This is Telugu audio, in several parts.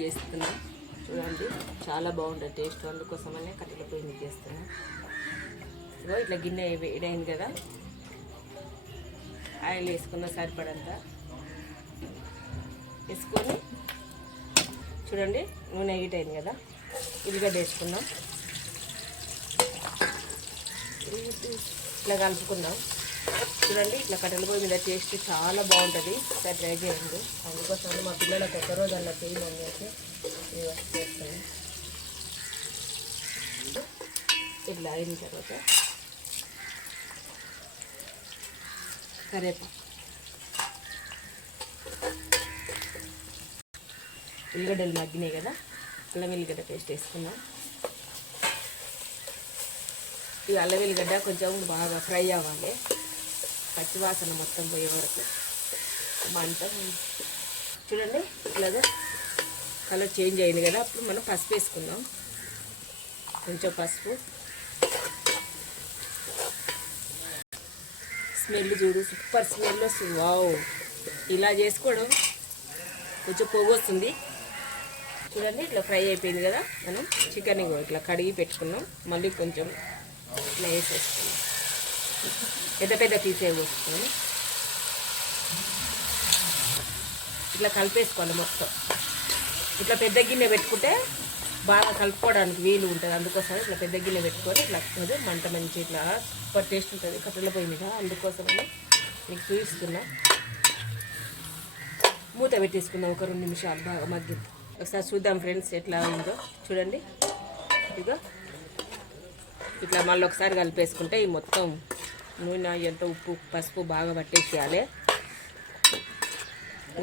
చేస్తున్నాం. చూడండి చాలా బాగుంటుంది టేస్ట్, అందుకోసమనే కట్టెల పొయ్యి మీద చేస్తున్నాం. ఇగో ఇట్లా గిన్నె వేడైంది కదా, ఆయిల్ వేసుకున్న సరిపడంతా వేసుకొని చూడండి నూనె హీట్ అయింది కదా, ఉల్లిగడ్డ వేసుకుందాం. ఇట్లా కలుపుకుందాం. చూడండి ఇట్లా కట్టెల పొయ్యి మీద టేస్ట్ చాలా బాగుంటుంది, ఒకసారి ట్రై చేయండి. అందుకోసం మా పిల్లలకు ఒక్కరోజు అలా చేయమని అయితే చేస్తాను. ఇట్లా అయిన తర్వాత కరేపాకు, ఉల్లిగడ్డలు మగ్గినాయి కదా, అల్లం వెల్లిగడ్డ పేస్ట్ వేసుకున్నాం. ఈ అల్లం వెల్లిగడ్డ కొంచెం బాగా ఫ్రై అవ్వాలి, పచ్చివాసన మొత్తం పోయే వరకు మంట. చూడండి ఇలాగా కలర్ చేంజ్ అయింది కదా, అప్పుడు మనం పసుపు వేసుకుందాం. కొంచెం పసుపు, స్మెల్ చూడు సూపర్ స్మెల్ వస్తుంది. వావ్, ఇలా చేసుకోవడం కొంచెం పొగ వస్తుంది. చూడండి ఇట్లా ఫ్రై అయిపోయింది కదా, మనం చికెన్ ఇట్లా కడిగి పెట్టుకున్నాం. మళ్ళీ కొంచెం ఇట్లా వేసేసుకున్నాం, పెద్ద పెద్ద పీసే పోసుకొని ఇట్లా కలిపేసుకోవాలి మొత్తం. ఇట్లా పెద్ద గిన్నె పెట్టుకుంటే బాగా కలుపుకోవడానికి వీలు ఉంటుంది, అందుకోసం ఇట్లా పెద్ద గిన్నె పెట్టుకొని ఇట్లా మంట మంచి ఇట్లా సూపర్ టేస్ట్ ఉంటుంది కట్టెల పొయ్యి మీద. అందుకోసమని మీకు చూపిస్తున్నా. మూత పెట్టేసుకుందాం ఒక 2 నిమిషాలు బాగా మగ్గిద్దాం. ఒకసారి చూద్దాం ఫ్రెండ్స్ ఎట్లా ఉందో. చూడండి ఇక ఇట్లా మళ్ళీ ఒకసారి కలిపేసుకుంటే ఈ మొత్తం నూనె ఎంత ఉప్పు పసుపు బాగా పట్టేసేయాలి.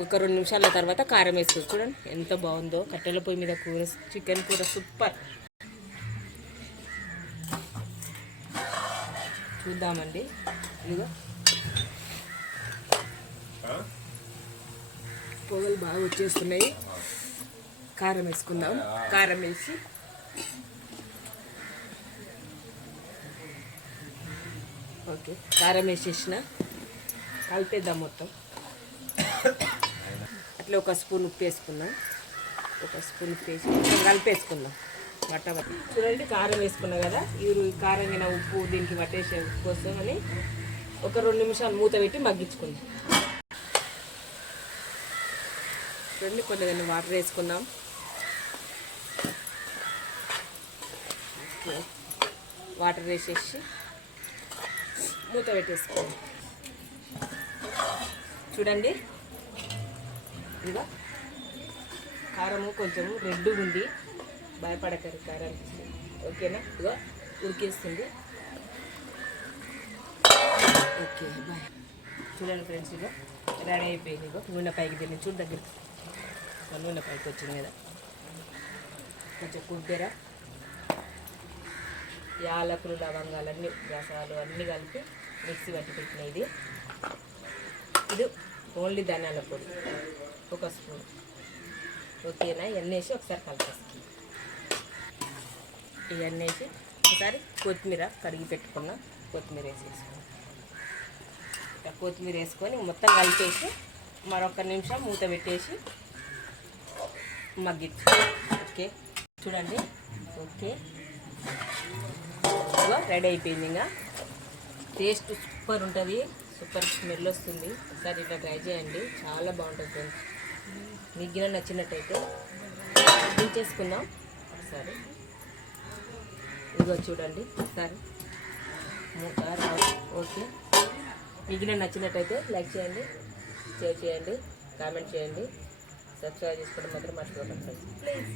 ఒక 2 నిమిషాల తర్వాత కారం వేసుకోవచ్చు. చూడండి ఎంత బాగుందో కట్టెల పొయ్యి మీద కూర, చికెన్ కూర సూపర్. చూద్దామండి. ఇదిగో పొగలు బాగా వచ్చేస్తున్నాయి. కారం వేసుకుందాం. కారం వేసి ఓకే కారం వేసేసిన కలిపేద్దాం మొత్తం. అట్లా ఒక స్పూన్ ఉప్పు వేసుకుందాం. ఒక స్పూన్ ఉప్పు వేసి కలిపేసుకుందాం బట్ట. చూడండి కారం వేసుకున్నాం కదా, ఈ కారం అయిన ఉప్పు దీనికి పట్టేసే కోసం అని ఒక 2 నిమిషాలు మూత పెట్టి మగ్గించుకుందాం. చూడండి కొద్దిగా వాటర్ వేసుకుందాం. వాటర్ వేసేసి మూత పెట్టేసుకోండి. చూడండి ఇంకా కారము కొంచెం రెడ్గా ఉంది, భయపడకరు కారం. ఓకేనా, ఇగో ఉడికేస్తుంది. Okay bye. చూడండి ఫ్రెండ్స్ ఇగో రెడీ అయిపోయింది. ఇగో నూనె పైకి తిని చూడు, దగ్గరికి నూనె పైకి వచ్చింది కదా. కొంచెం కొబ్బెర, యాలకులు, లవంగాలు అన్నీ, రసాలు అన్నీ కలిపి మిక్సీ పట్టి పెట్టినాయి. ఇది ఓన్లీ ధనియాల పొడి ఒక స్పూన్. ఓకేనా, ఇవన్నీ వేసి ఒకసారి కలిపేస్తాం. ఇవన్నీ వేసి ఒకసారి కొత్తిమీర కడిగి పెట్టుకున్న కొత్తిమీర వేసేసుకున్నాం. ఇట్లా కొత్తిమీర వేసుకొని మొత్తం కలిపేసి మరొక నిమిషం మూత పెట్టేసి మగ్గించు. ఓకే చూడండి. ఓకే రెడీ అయిపోయింది. ఇంకా టేస్ట్ సూపర్ ఉంటుంది, సూపర్ స్మెల్ వస్తుంది. ఒకసారి ఇట్లా ట్రై చేయండి, చాలా బాగుంటుంది ఫ్రెండ్స్. మీకు గిన్నె నచ్చినట్టయితే దించేసుకుందాం ఒకసారి. ఇదిగో చూడండి ఒకసారి మూత. ఓకే, మీకు గిన్నె నచ్చినట్టయితే లైక్ చేయండి, షేర్ చేయండి, కామెంట్ చేయండి, సబ్స్క్రైబ్ చేసుకోవడం మాత్రం మర్చిపోకండి ఫ్రెండ్స్ ప్లీజ్.